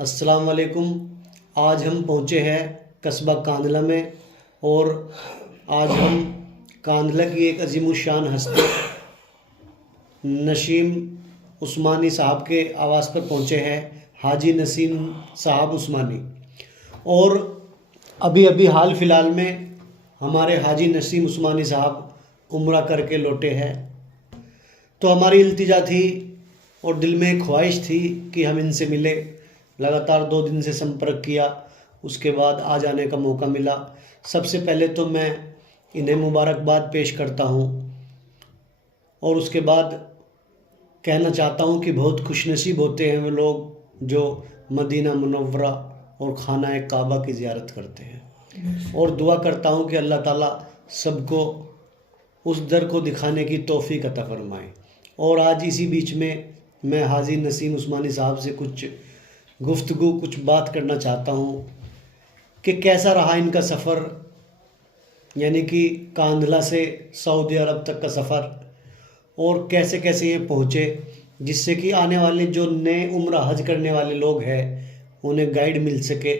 अस्सलाम वालेकुम। आज हम पहुँचे हैं कस्बा कांधला में और आज हम कांधला की एक अजीमुशान हस्ती नसीम उस्मानी साहब के आवास पर पहुँचे हैं, हाजी नसीम साहब उस्मानी। और अभी अभी हाल फ़िलहाल में हमारे हाजी नसीम उस्मानी साहब उम्रा करके लौटे हैं। तो हमारी इल्तिजा थी और दिल में एक ख्वाहिश थी कि हम इनसे मिले। लगातार 2 दिन से संपर्क किया, उसके बाद आज आने का मौका मिला। सबसे पहले तो मैं इन्हें मुबारकबाद पेश करता हूँ और उसके बाद कहना चाहता हूँ कि बहुत खुशनसीब होते हैं वो लोग जो मदीना मुनव्वरा और खाना काबा की ज़ियारत करते हैं। और दुआ करता हूँ कि अल्लाह ताला सबको उस दर को दिखाने की तौफीक अता फरमाए। और आज इसी बीच में मैं हाजी नसीम उस्मानी साहब से कुछ गुफ्तगू, कुछ बात करना चाहता हूँ कि कैसा रहा इनका सफ़र, यानी कि कांधला से सऊदी अरब तक का सफ़र, और कैसे कैसे ये पहुँचे, जिससे कि आने वाले जो नए उम्रा हज करने वाले लोग हैं उन्हें गाइड मिल सके,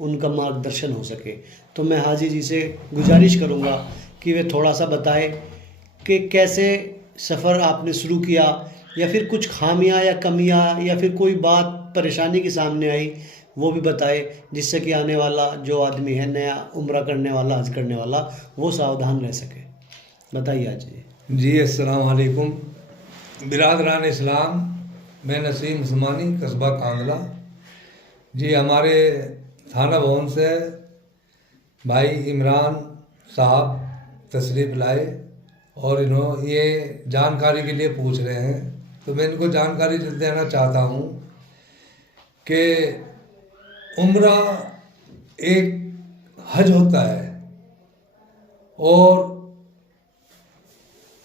उनका मार्गदर्शन हो सके। तो मैं हाजी जी से गुजारिश करूँगा कि वे थोड़ा सा बताएं कि कैसे सफ़र आपने शुरू किया, या फिर कुछ खामियां या कमियां या फिर कोई बात परेशानी के सामने आई वो भी बताए, जिससे कि आने वाला जो आदमी है नया उम्रा करने वाला, हज करने वाला, वो सावधान रह सके। बताइए आज जी। अस्सलाम वालेकुम बिरादरान इस्लाम। मैं नसीम उस्मानी, कस्बा कांधला जी। हमारे थाना भवन से भाई इमरान साहब तशरीफ़ लाए और इन्होंने ये जानकारी के लिए पूछ रहे हैं, तो मैं इनको जानकारी देना चाहता हूँ कि उम्रा एक हज होता है और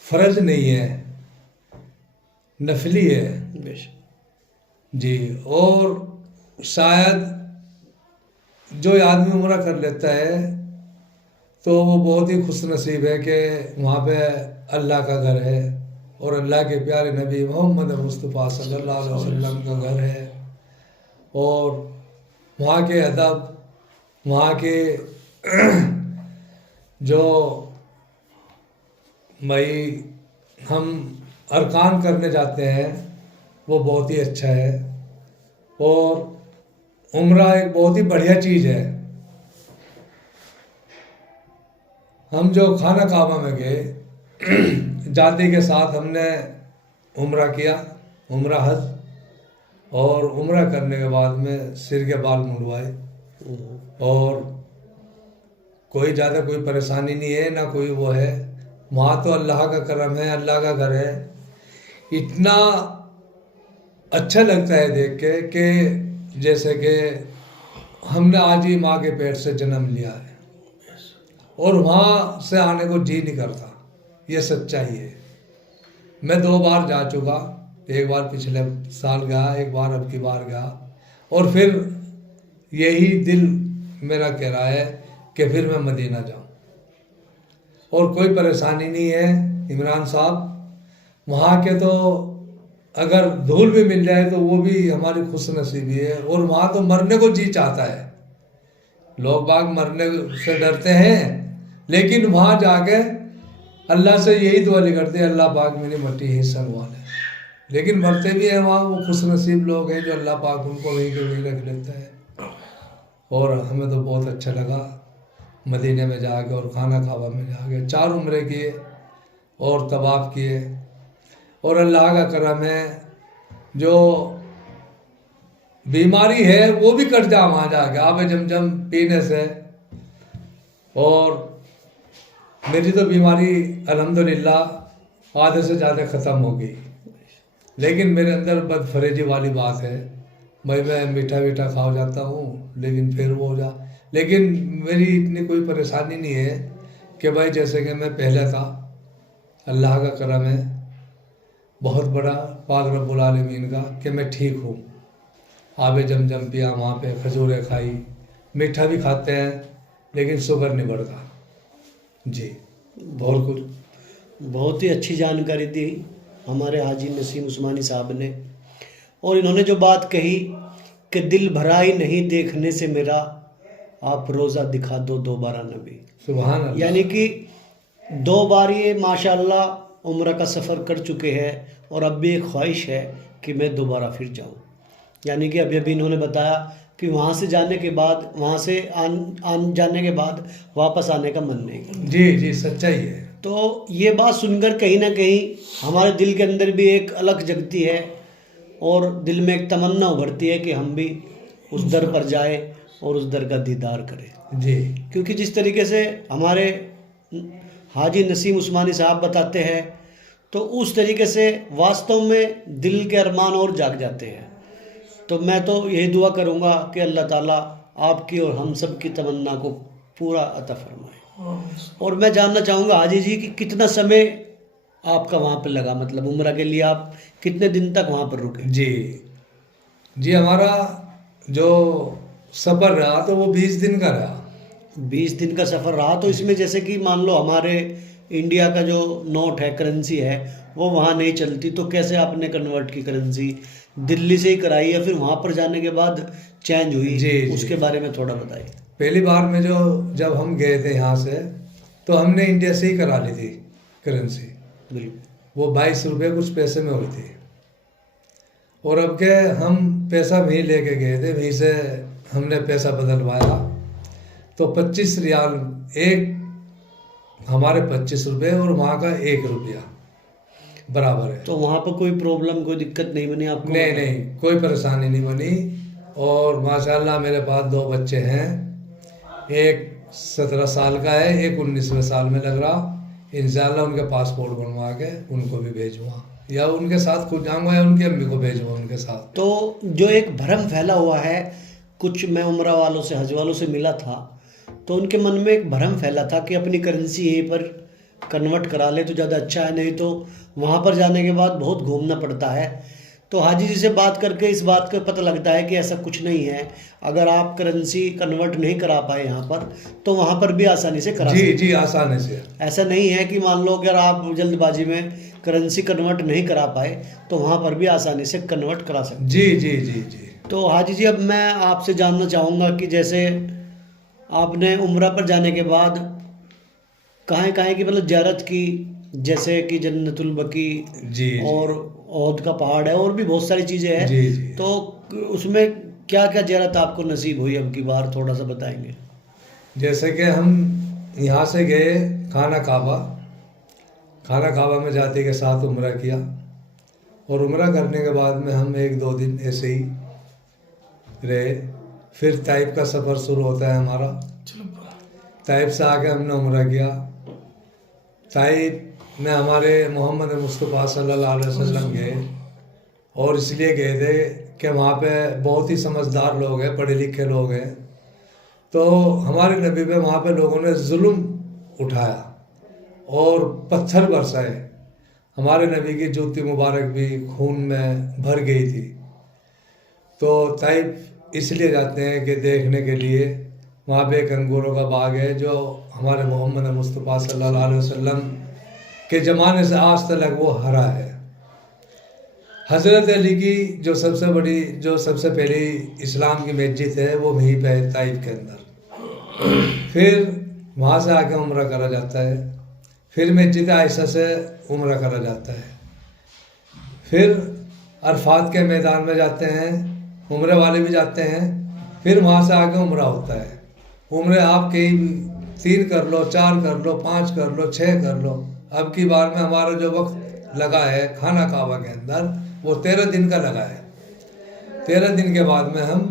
फ़र्ज नहीं है, नफली है जी। और शायद जो आदमी उम्रा कर लेता है तो वो बहुत ही खुश नसीब है कि वहाँ पे अल्लाह का घर है और अल्लाह के प्यारे नबी मोहम्मद मुस्तफ़ा सल्लल्लाहु अलैहि वसल्लम का घर है। और वहाँ के अदब, वहाँ के जो भाई हम अरकान करने जाते हैं वो बहुत ही अच्छा है। और उम्रा एक बहुत ही बढ़िया चीज़ है। हम जो खाना काबा में गए जाते के साथ हमने उम्रा किया, उम्रा हज, और उम्रा करने के बाद में सिर के बाल मुड़वाए और कोई ज़्यादा कोई परेशानी नहीं है ना कोई वो है। वहाँ तो अल्लाह का करम है, अल्लाह का घर है। इतना अच्छा लगता है देख के कि जैसे कि हमने आज ही माँ के पेट से जन्म लिया है और वहाँ से आने को जी नहीं करता। ये सच्चाई है। मैं 2 बार जा चुका, एक बार पिछले साल गया, एक बार अब की बार गया, और फिर यही दिल मेरा कह रहा है कि फिर मैं मदीना जाऊँ। और कोई परेशानी नहीं है इमरान साहब, वहाँ के तो अगर धूल भी मिल जाए तो वो भी हमारी खुश नसीबी है। और वहाँ तो मरने को जी चाहता है। लोग बाग मरने से डरते हैं, लेकिन वहाँ जाके अल्लाह से यही दुआ नहीं करते अल्लाह पाक मेरी मट्टी हिस्सा वाले, लेकिन मरते भी हैं वहाँ। वो खुश नसीब लोग हैं जो अल्लाह पाक उनको वहीं के वहीं रख लेता है। और हमें तो बहुत अच्छा लगा मदीने में जाके और खाना काबा में जाके 4 उम्रे किए और तवाफ किए। और अल्लाह का करम है, जो बीमारी है वो भी कट जा वहाँ जाके आब जमजम पीने से। और मेरी तो बीमारी अल्हम्दुलिल्लाह आधे से ज़्यादा ख़त्म हो गई, लेकिन मेरे अंदर बदफरेजी वाली बात है। भाई मैं मीठा वीठा खा जाता हूँ लेकिन फिर वो हो जा, लेकिन मेरी इतनी कोई परेशानी नहीं है कि भाई जैसे कि मैं पहले था। अल्लाह का करम है बहुत बड़ा, पाक रब्बुल आलमीन का, कि मैं ठीक हूँ। आबे जमजम पिया, वहाँ पे खजूरें खाई, मीठा भी खाते हैं लेकिन शुगर नहीं बढ़ता जी। बहुत ही अच्छी जानकारी दी हमारे हाजी नसीम उस्मानी साहब ने। और इन्होंने जो बात कही कि दिल भरा ही नहीं देखने से मेरा, आप रोज़ा दिखा दो दोबारा नबी। सुभान अल्लाह। यानी कि 2 बार ये माशाल्लाह उम्र का सफ़र कर चुके हैं और अब भी एक ख्वाहिश है कि मैं दोबारा फिर जाऊं। यानी कि अभी इन्होंने बताया कि वहाँ से जाने के बाद, वहाँ से आन जाने के बाद वापस आने का मन नहीं करता। जी जी, सच्चाई है। तो ये बात सुनकर कहीं ना कहीं हमारे दिल के अंदर भी एक अलग जगती है और दिल में एक तमन्ना उभरती है कि हम भी उस दर पर जाए और उस दर का दीदार करें। जी। क्योंकि जिस तरीके से हमारे हाजी नसीम उस्मानी साहब बताते हैं, तो उस तरीके से वास्तव में दिल के अरमान और जाग जाते हैं। तो मैं तो यही दुआ करूँगा कि अल्लाह ताला आपकी और हम सब की तमन्ना को पूरा अता फरमाए। और मैं जानना चाहूँगा हाजी जी कि कितना समय आपका वहाँ पर लगा, मतलब उम्रा के लिए आप कितने दिन तक वहाँ पर रुके? जी जी, हमारा जो सफ़र रहा तो वो 20 दिन का रहा। 20 दिन का सफ़र रहा। तो इसमें जैसे कि मान लो हमारे इंडिया का जो नोट है, करेंसी है, वो वहाँ नहीं चलती, तो कैसे आपने कन्वर्ट की करेंसी? दिल्ली से ही कराई या फिर वहाँ पर जाने के बाद चेंज हुई? जी, उसके बारे में थोड़ा बताइए। पहली बार में जब हम गए थे यहाँ से, तो हमने इंडिया से ही करा ली थी करेंसी। बिल्कुल। वो 22 रुपये कुछ पैसे में हुई थी। और अब के हम पैसा वहीं लेके गए थे, वहीं से हमने पैसा बदलवाया तो 25 रियाल, एक हमारे 25 रुपये और वहाँ का 1 रुपया बराबर है। तो वहाँ पर कोई प्रॉब्लम, कोई दिक्कत नहीं बनी आपको? नहीं नहीं, कोई परेशानी नहीं बनी। और माशाल्लाह मेरे पास 2 बच्चे हैं, एक 17 साल का है, एक 19वें साल में लग रहा। इंशाल्लाह उनके पासपोर्ट बनवा के उनको भी भेजूँगा, या उनके साथ खुद जाऊँगा या उनकी अम्मी को भेजूँगा उनके साथ। तो जो एक भ्रम फैला हुआ है, कुछ मैं उम्रा वालों से, हज वालों से मिला था, तो उनके मन में एक भ्रम फैला था कि अपनी करेंसी यहीं पर कन्वर्ट करा ले तो ज़्यादा अच्छा है, नहीं तो वहाँ पर जाने के बाद बहुत घूमना पड़ता है। तो हाजी जी से बात करके इस बात का पता लगता है कि ऐसा कुछ नहीं है। अगर आप करेंसी कन्वर्ट नहीं करा पाए यहाँ पर, तो वहाँ पर भी आसानी से करा सकते हैं। जी, आसानी से। ऐसा नहीं है कि मान लो अगर आप जल्दबाजी में करेंसी कन्वर्ट नहीं करा पाए, तो वहाँ पर भी आसानी से कन्वर्ट करा सकते हैं। जी जी जी जी। तो हाजी जी, अब मैं आपसे जानना चाहूँगा कि जैसे आपने उम्रा पर जाने के बाद कहाँ की मतलब ज़ियारत की, जैसे कि जन्नतुल बकी जी और ओहद का पहाड़ है, और भी बहुत सारी चीज़ें हैं। जी जी। तो उसमें क्या क्या ज़ियारत आपको नसीब हुई अब की बार, थोड़ा सा बताएंगे? जैसे कि हम यहाँ से गए खाना काबा में जाते के साथ उम्रा किया, और उम्रा करने के बाद में हम 1-2 दिन ऐसे ही रहे। फिर ताइफ का सफ़र शुरू होता है हमारा। ताइफ से आके हमने उम्रा किया। ताइफ में हमारे मोहम्मद मुस्तफ़ा सल्लल्लाहु अलैहि वसल्लम गए, और इसलिए गए थे कि वहाँ पे बहुत ही समझदार लोग हैं, पढ़े लिखे लोग हैं। तो हमारे नबी पे वहाँ पे लोगों ने जुल्म उठाया और पत्थर बरसाए। हमारे नबी की जूती मुबारक भी खून में भर गई थी। तो ताइफ इसलिए जाते हैं कि देखने के लिए, वहाँ पे एक अंगूरों का बाग है जो हमारे मोहम्मद मुस्तफ़ा सल्लल्लाहु अलैहि वसल्लम के ज़माने से आज तक वो हरा है। हज़रत अली की जो सबसे पहली इस्लाम की मस्जिद है, वो वहीं पे है ताइफ के अंदर। फिर वहाँ से आके उम्रा करा जाता है। फिर मस्जिद आयशा से उम्रा करा जाता है। फिर अरफात के मैदान में जाते हैं, उम्रे वाले भी जाते हैं। फिर वहाँ से आके उम्रा होता है। उम्रे आप कहीं 3 कर लो, 4 कर लो, 5 कर लो, 6 कर लो। अब की बार में हमारा जो वक्त लगा है खाना काबा के अंदर, वो 13 दिन का लगा है। 13 दिन के बाद में हम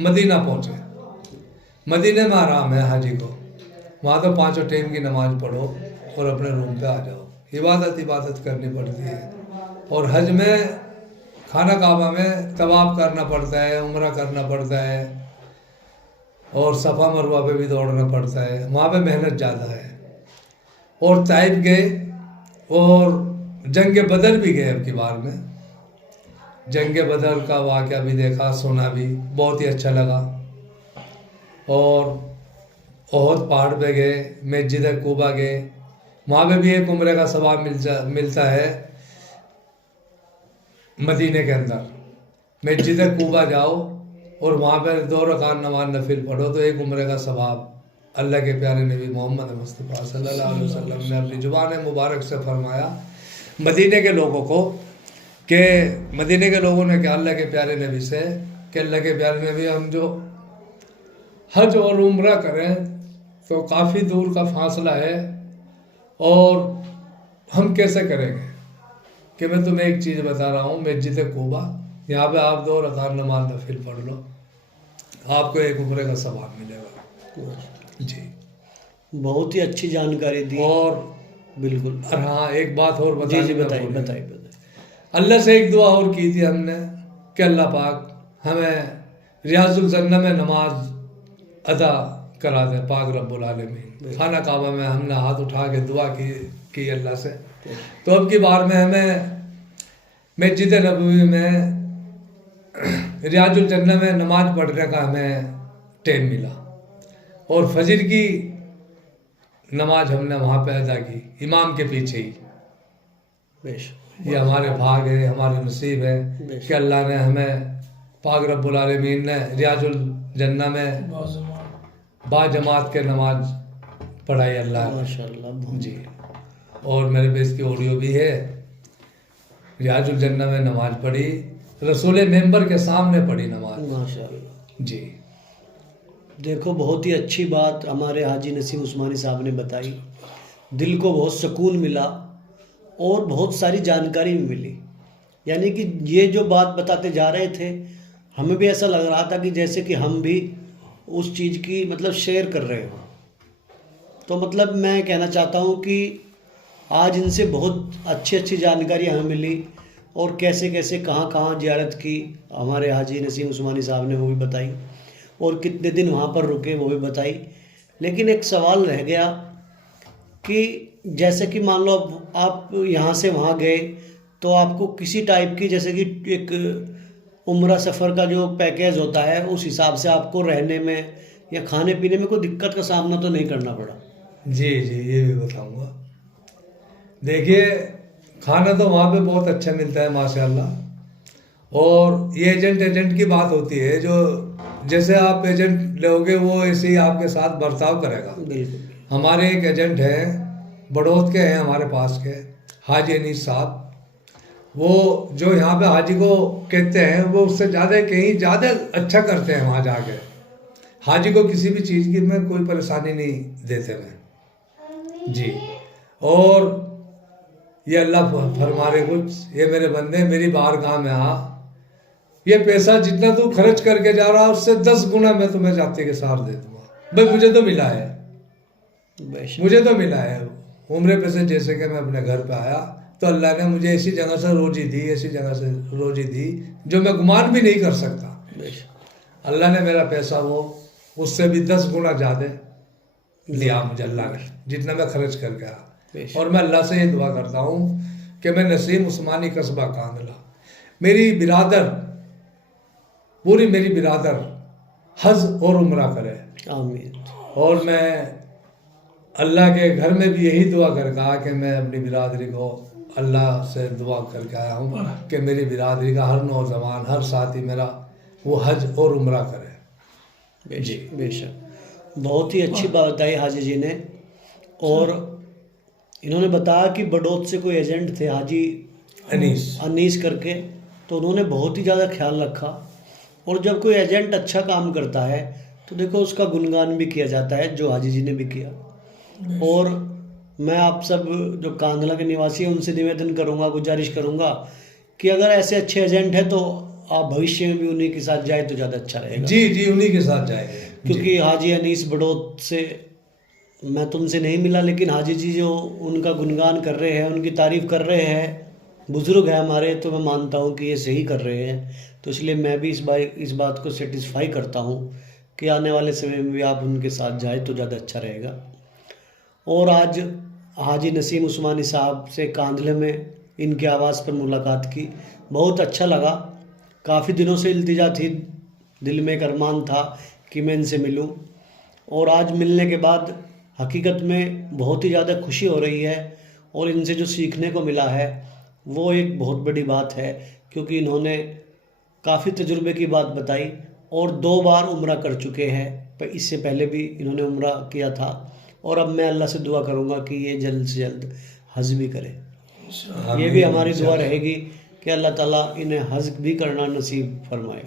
मदीना पहुँचे। मदीने में आराम है हाजी को, वहाँ तो 5 टाइम की नमाज पढ़ो और अपने रूम पे आ जाओ। इबादत करनी पड़ती है। और हज में खाना काबा में तवाफ करना पड़ता है, उम्रा करना पड़ता है, और सफ़ा मरवा पे भी दौड़ना पड़ता है। वहाँ पे मेहनत ज़्यादा है। और ताइफ गए और जंग बदर भी गए। अब की बार में जंग बदर का वाक़या भी देखा, सुना भी, बहुत ही अच्छा लगा। और ओहद पहाड़ पे गए, मस्जिद कूबा गए, वहाँ पे भी एक उम्रे का सवाब मिलता है मदीने के अंदर। मस्जिद कूबा जाओ और वहाँ पर 2 रकात नमाज नफिल पढ़ो तो एक उम्र का सवाब अल्लाह के प्यारे नबी मोहम्मद मुस्तफ़ा सल्लल्लाहु अलैहि वसल्लम ने अपनी ज़ुबान मुबारक से फरमाया मदीने के लोगों को कि मदीने के लोगों ने क्या अल्लाह के प्यारे नबी से कि अल्लाह के प्यारे नबी हम जो हज और उम्रा करें तो काफ़ी दूर का फासला है और हम कैसे करेंगे कि मैं तुम्हें एक चीज़ बता रहा हूँ मस्जिद कूबा यहाँ पे आप 2 रकात नमाज नफिल पढ़ लो आपको एक उम्र का सवाब मिलेगा। जी बहुत ही अच्छी जानकारी दी। और बिल्कुल। और हाँ एक बात और जी जी बताइए बताइए बताइए बताइए। अल्लाह से एक दुआ और की थी हमने कि अल्लाह पाक हमें रियाजुल जन्नह में नमाज अदा करा दे पाक रब्बुल आलमीन। खाना काबा में हमने हाथ उठा के दुआ की अल्लाह से। तो अब की बार में हमें मस्जिद नबवी में रियाजुल जन्नह में नमाज पढ़ने का हमें टाइम मिला और फजर की नमाज हमने वहाँ पे अदा की इमाम के पीछे ही। बेशक ये हमारे भाग है हमारे नसीब है कि अल्लाह ने हमें पाक रब्बुल आलमीन ने रियाजुल जन्नह में बाजमात के नमाज पढ़ाई अल्लाह ने। माशाअल्लाह जी और मेरे पे इसकी ऑडियो भी है। रियाजुल जन्नह में नमाज पढ़ी रसूल मेंबर के सामने पढ़ी नमाज। माशाअल्लाह। जी देखो बहुत ही अच्छी बात हमारे हाजी नसीम उस्मानी साहब ने बताई। दिल को बहुत सुकून मिला और बहुत सारी जानकारी भी मिली। यानी कि ये जो बात बताते जा रहे थे हमें भी ऐसा लग रहा था कि जैसे कि हम भी उस चीज़ की मतलब शेयर कर रहे हो। तो मतलब मैं कहना चाहता हूँ कि आज इनसे बहुत अच्छी अच्छी जानकारी हमें मिली और कैसे कैसे कहाँ कहाँ ज़ियारत की हमारे हाजी नसीम उस्मानी साहब ने वो भी बताई और कितने दिन वहाँ पर रुके वो भी बताई। लेकिन एक सवाल रह गया कि जैसे कि मान लो आप यहाँ से वहाँ गए तो आपको किसी टाइप की जैसे कि एक उम्रा सफ़र का जो पैकेज होता है उस हिसाब से आपको रहने में या खाने पीने में कोई दिक्कत का सामना तो नहीं करना पड़ा? जी जी ये भी बताऊंगा। देखिए खाना तो वहाँ पे बहुत अच्छा मिलता है माशाल्लाह। और ये एजेंट की बात होती है जो जैसे आप एजेंट लोगे वो ऐसे ही आपके साथ बर्ताव करेगा। बिल्कुल। हमारे एक एजेंट हैं बड़ौद के हैं हमारे पास के हाजी अनीस साहब। वो जो यहाँ पे हाजी को कहते हैं वो उससे ज़्यादा कहीं ज़्यादा अच्छा करते हैं वहाँ जाके। हाजी को किसी भी चीज़ की में कोई परेशानी नहीं देते मैं जी। और ये अल्लाह फरमा रहे कुछ ये मेरे बंदे मेरी बारगाह में आ ये पैसा जितना तू खर्च करके जा रहा उससे 10 गुना मैं तुम्हें जाते के साथ दे दूंगा। भाई मुझे तो मिला है मुझे तो मिला है उम्र पैसे जैसे कि मैं अपने घर पे आया तो अल्लाह ने मुझे ऐसी जगह से रोजी दी ऐसी जगह से रोजी दी जो मैं गुमान भी नहीं कर सकता। अल्लाह ने मेरा पैसा वो उससे भी 10 गुना ज़्यादा लिया मुझे अल्लाह ने जितना मैं खर्च करके आया। और मैं अल्लाह से ये दुआ करता हूँ कि मैं नसीम उस्मानी कस्बा कांदला मेरी बिरादर पूरी मेरी बिरादर हज और उम्रा करे आमीन। और मैं अल्लाह के घर में भी यही दुआ करके आया कि मैं अपनी बिरादरी को अल्लाह से दुआ करके आया हूँ कि मेरी बिरादरी का हर नौजवान हर साथी मेरा वो हज और उम्रा करे। जी बेशक बहुत ही अच्छी बात बताई हाजी जी ने। और इन्होंने बताया कि बड़ौद से कोई एजेंट थे हाजी अनीस करके तो उन्होंने बहुत ही ज़्यादा ख्याल रखा। और जब कोई एजेंट अच्छा काम करता है तो देखो उसका गुणगान भी किया जाता है जो हाजी जी ने भी किया। और मैं आप सब जो कांधला के निवासी हैं उनसे निवेदन करूंगा गुजारिश करूंगा कि अगर ऐसे अच्छे एजेंट हैं तो आप भविष्य में भी उन्हीं के साथ जाए तो ज़्यादा अच्छा रहेगा। जी जी उन्हीं के साथ जाएंगे क्योंकि हाजी अनीस बड़ौद से मैं तुमसे नहीं मिला लेकिन हाजी जी जो उनका गुणगान कर रहे हैं उनकी तारीफ़ कर रहे हैं बुज़ुर्ग है हमारे तो मैं मानता हूँ कि ये सही कर रहे हैं। तो इसलिए मैं भी इस बात को सेटिस्फाई करता हूँ कि आने वाले समय में भी आप उनके साथ जाए तो ज़्यादा अच्छा रहेगा। और आज हाजी नसीम उस्मानी साहब से कांधले में इनके आवाज़ पर मुलाकात की बहुत अच्छा लगा। काफ़ी दिनों से इल्तिजा थी दिल में एक अरमान था कि मैं इनसे मिलूं और आज मिलने के बाद हकीकत में बहुत ही ज़्यादा खुशी हो रही है। और इनसे जो सीखने को मिला है वो एक बहुत बड़ी बात है क्योंकि इन्होंने काफ़ी तजुर्बे की बात बताई और 2 बार उम्रा कर चुके हैं, पर इससे पहले भी इन्होंने उम्रा किया था। और अब मैं अल्लाह से दुआ करूँगा कि ये जल्द से जल्द हज भी करें। ये भी हमारी दुआ रहेगी कि अल्लाह ताला इन्हें हज भी करना नसीब फरमाए।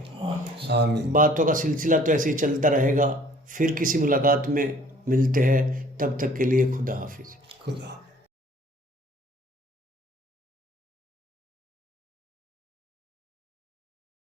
आमीन। बातों का सिलसिला तो ऐसे ही चलता रहेगा। फिर किसी मुलाकात में मिलते हैं, तब तक के लिए खुदा हाफिज़। खुदा